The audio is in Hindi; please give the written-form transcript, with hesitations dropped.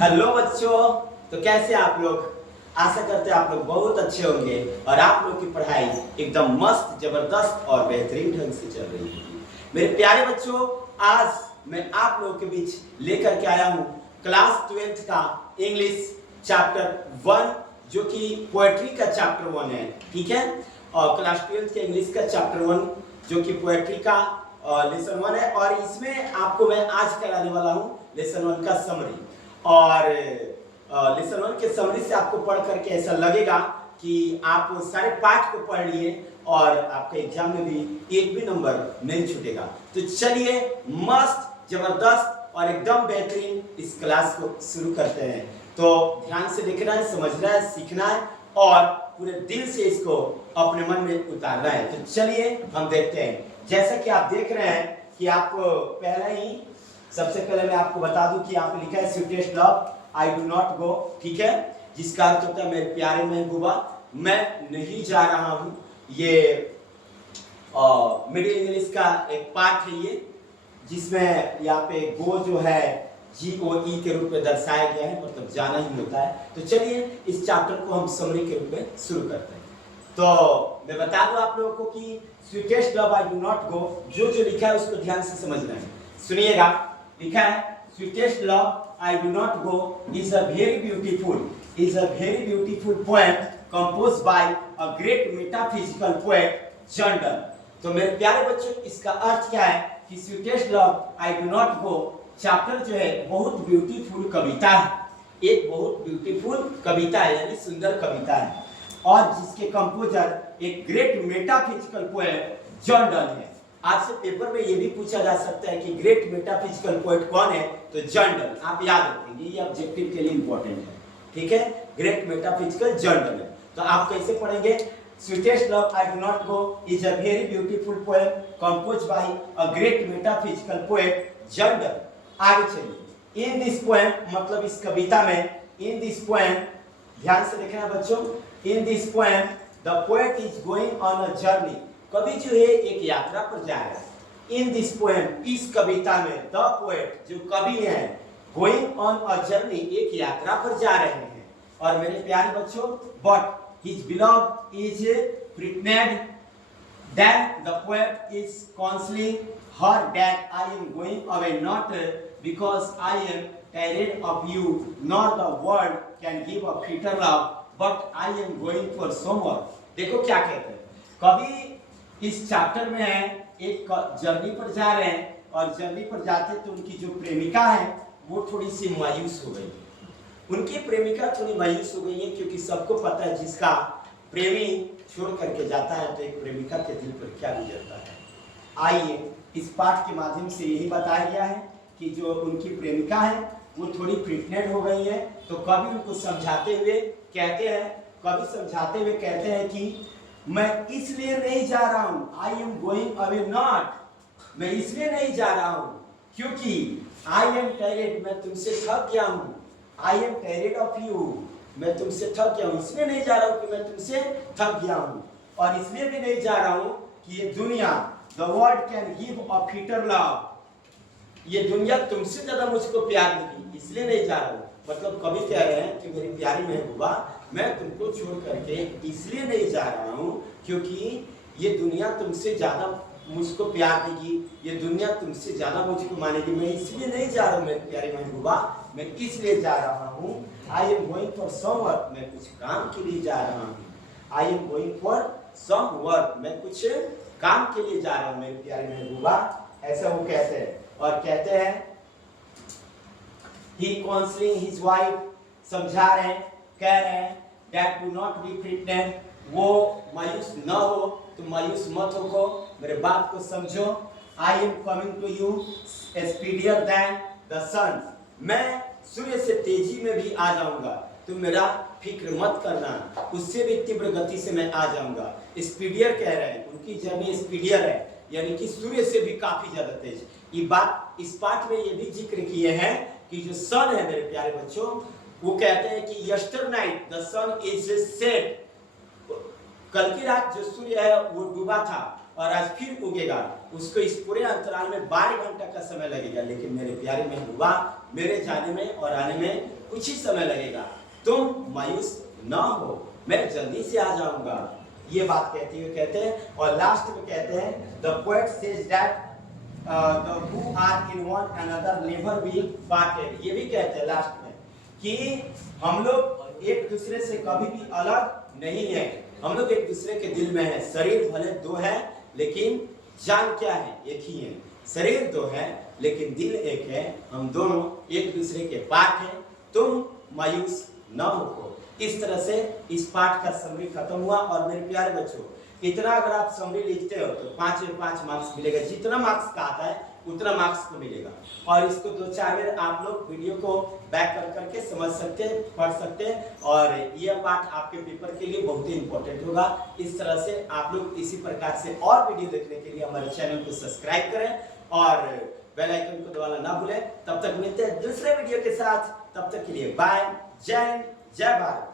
हेलो बच्चों। तो कैसे आप लोग? आशा करते हैं आप लोग बहुत अच्छे होंगे और आप लोग की पढ़ाई एकदम मस्त, जबरदस्त और बेहतरीन ढंग से चल रही होगी। मेरे प्यारे बच्चों, आज मैं आप लोगों के बीच लेकर के आया हूँ क्लास 12th का इंग्लिश चैप्टर 1, जो कि पोएट्री का चैप्टर 1 है। ठीक है, और क्लास 12th के इंग्लिश का चैप्टर 1 जो कि पोएट्री का लेसन 1 है। और इसमें आपको मैं आज कराने वाला हूँ लेसन 1 का समरी। और लेसन 1 के समरी से आपको पढ़ करके ऐसा लगेगा कि आप सारे पाठ को पढ़ लिए और आपके एग्जाम में भी एक भी नंबर नहीं छूटेगा। तो चलिए मस्त, जबरदस्त और एकदम बेहतरीन इस क्लास को शुरू करते हैं। तो ध्यान से देखना है, समझना है, सीखना है और पूरे दिल से इसको अपने मन में उतारना है। तो चलिए हम देखते हैं। जैसा कि आप देख रहे हैं कि आप पहले ही सबसे पहले मैं आपको बता दूं कि यहाँ पे लिखा है sweetest love I do not go. ठीक है, जिसका अर्थ होता है मेरे प्यारे महबूबा मैं नहीं जा रहा हूँ। ये मिडिल इंग्लिश का एक पार्ट है ये, जिसमें यहाँ पे गो जो है GOE के रूप में दर्शाया गया है, मतलब जाना ही होता है। तो चलिए इस चैप्टर को हम समरी के रूप में शुरू करते हैं। तो मैं बता दूं आप लोगों को कि sweetest love I do not go जो लिखा है उसको ध्यान से समझना है। सुनिएगा, लिखा है sweetest love I do not go is a very beautiful poem composed by a great metaphysical poet Jandal। तो मेरे प्यारे बच्चों, इसका अर्थ क्या है कि sweetest love I do not go chapter जो है बहुत ब्यूटीफुल कविता है, एक बहुत ब्यूटीफुल कविता है, यानी सुंदर कविता है, और जिसके कंपोजर एक ग्रेट मेटाफिजिकल पोएट जॉर्डन है। आपसे पेपर में ये भी पूछा जा सकता है कि ग्रेट मेटाफिजिकल पोएट कौन है, तो जॉर्डन। आप याद रखेंगे, ये ऑब्जेक्टिव के लिए इंपॉर्टेंट है। ठीक है, ग्रेट मेटाफिजिकल जॉर्डन है। तो आप कैसे पढ़ेंगे? Sweetest love I do not go is a very beautiful poem composed bye a great metaphysical poet Jordan. आगे चलिए। इन दिस पोएम, मतलब इस कविता में, इन दिस पोएम, ध्यान से देखना बच्चों, in this poem the poet is going on a journey. कवि जो है एक यात्रा पर जा रहा है। इन दिस पोएम, इस कविता में, द पोएट जो कवि है, गोइंग ऑन अ जर्नी, एक यात्रा पर जा रहे हैं। और मेरे प्यारे बच्चों, but his beloved is pretended that the poet is counselling her that I am going away not because I am tired of you not the world can give a fitter love but I am going for someone. देखो क्या कहते हैं कवि इस चैप्टर में है, एक जर्नी पर जा रहे हैं और जर्नी पर जाते तो उनकी जो प्रेमिका है वो थोड़ी सी मायूस हो गई। उनकी प्रेमिका थोड़ी मायूस हो गई है, क्योंकि सबको पता है जिसका प्रेमी छोड़ करके जाता है तो एक प्रेमिका के दिल पर क्या गुजरता है। आइए इस पाठ के माध्यम से यही बताया गया है कि जो उनकी प्रेमिका है वो थोड़ी प्रेग्नेंट हो गई है। तो कवि उनको समझाते हुए कहते हैं, कवि समझाते हुए कहते हैं कि मैं इसलिए नहीं जा रहा हूं, आई एम गोइंग अवे नॉट, मैं इसलिए नहीं जा रहा हूं क्योंकि आई एम टायर्ड, मैं तुमसे थक गया हूं, I am tired of you, मैं तुमसे थक गया हूं। इसलिए नहीं जा रहा हूं कि मैं तुमसे थक गया हूं, और इसलिए भी नहीं जा रहा हूं कि ये दुनिया, the world can give a fitter love, ये दुनिया तुमसे ज्यादा मुझको प्यार देगी, इसलिए नहीं जा रहा हूं। मतलब कवि कह रहे हैं कि मेरी प्यारी महबूबा, मैं तुमको छोड़ करके इसलिए नहीं जा रहा हूँ क्योंकि ये दुनिया तुमसे ज्यादा मुझको प्यार देगी, ये दुनिया तुमसे ज्यादा मुझको मानेगी, मैं इसलिए नहीं जा रहा हूँ मेरी प्यारी महबूबा, मैं इसलिए जा रहा हूँ I am going for some work, मैं कुछ काम के लिए जा रहा हूँ। I am going for some work, मैं कुछ काम के लिए जा रहा हूँ मेरी प्यारी महबूबा, ऐसा वो कहते हैं। और कहते हैं he counseling his wife, समझा रहे हैं, कह रहे हैं that do not be pregnant, वो मायूस न हो, तुम मायूस मत हो, मेरे बात को समझो। I am coming to you speedier than the sun, मैं सूर्य से तेजी में भी आ जाऊंगा, तुम मेरा फिक्र मत करना, उससे भी तीव्र गति से मैं आ जाऊंगा। स्पीडियर कह रहे हैं, उनकी जर्नी स्पीडियर है, यानी कि सूर्य से भी काफी ज्यादा तेज। ये बात इस पाठ में ये भी जिक्र किए हैं कि जो सन है मेरे प्यारे बच्चों, वो कहते हैं कि yesternight the sun is set, कल की रात जो सूर्य है वो डूबा था और आज फिर उगेगा। उसको इस पूरे अंतराल में 12 घंटा का समय लगेगा, लेकिन मेरे प्यारे महबूबा मेरे जाने में और आने में कुछ ही समय लगेगा। तुम मायूस ना हो, मैं जल्दी से आ जाऊंगा। ये बात कहते हुए कहते हैं और लास्ट में कहते हैं the poet says that the who are in one another never be parted। ये भी कहते हैं लास्ट में कि हम लोग एक दूसरे से कभी भी अलग नहीं है, हम लोग एक दूसरे के दिल में है। शरीर भले दो है लेकिन जान क्या है, एक ही है। शरीर दो है लेकिन दिल एक है, हम दोनों एक दूसरे के पार्ट हैं। तुम मायूस न हो। इस तरह से इस पाठ का समरी खत्म हुआ। और मेरे प्यारे बच्चों, इतना अगर आप समरी लिखते हो तो 5 में 5 मार्क्स मिलेगा। जितना मार्क्स का आता है उतना मार्क्स को मिलेगा। और इसको 2-4 बार आप लोग वीडियो को बैक कर करके समझ सकते हैं, पढ़ सकते हैं, और यह पाठ आपके पेपर के लिए बहुत ही इंपॉर्टेंट होगा। इस तरह से आप लोग इसी प्रकार से और वीडियो देखने के लिए हमारे चैनल को सब्सक्राइब करें और बेल आइकन को दबाना ना भूलें। तब तक मिलते हैं दूसरे वीडियो के साथ, तब तक के लिए बाय, जय हिंद, जय भारत।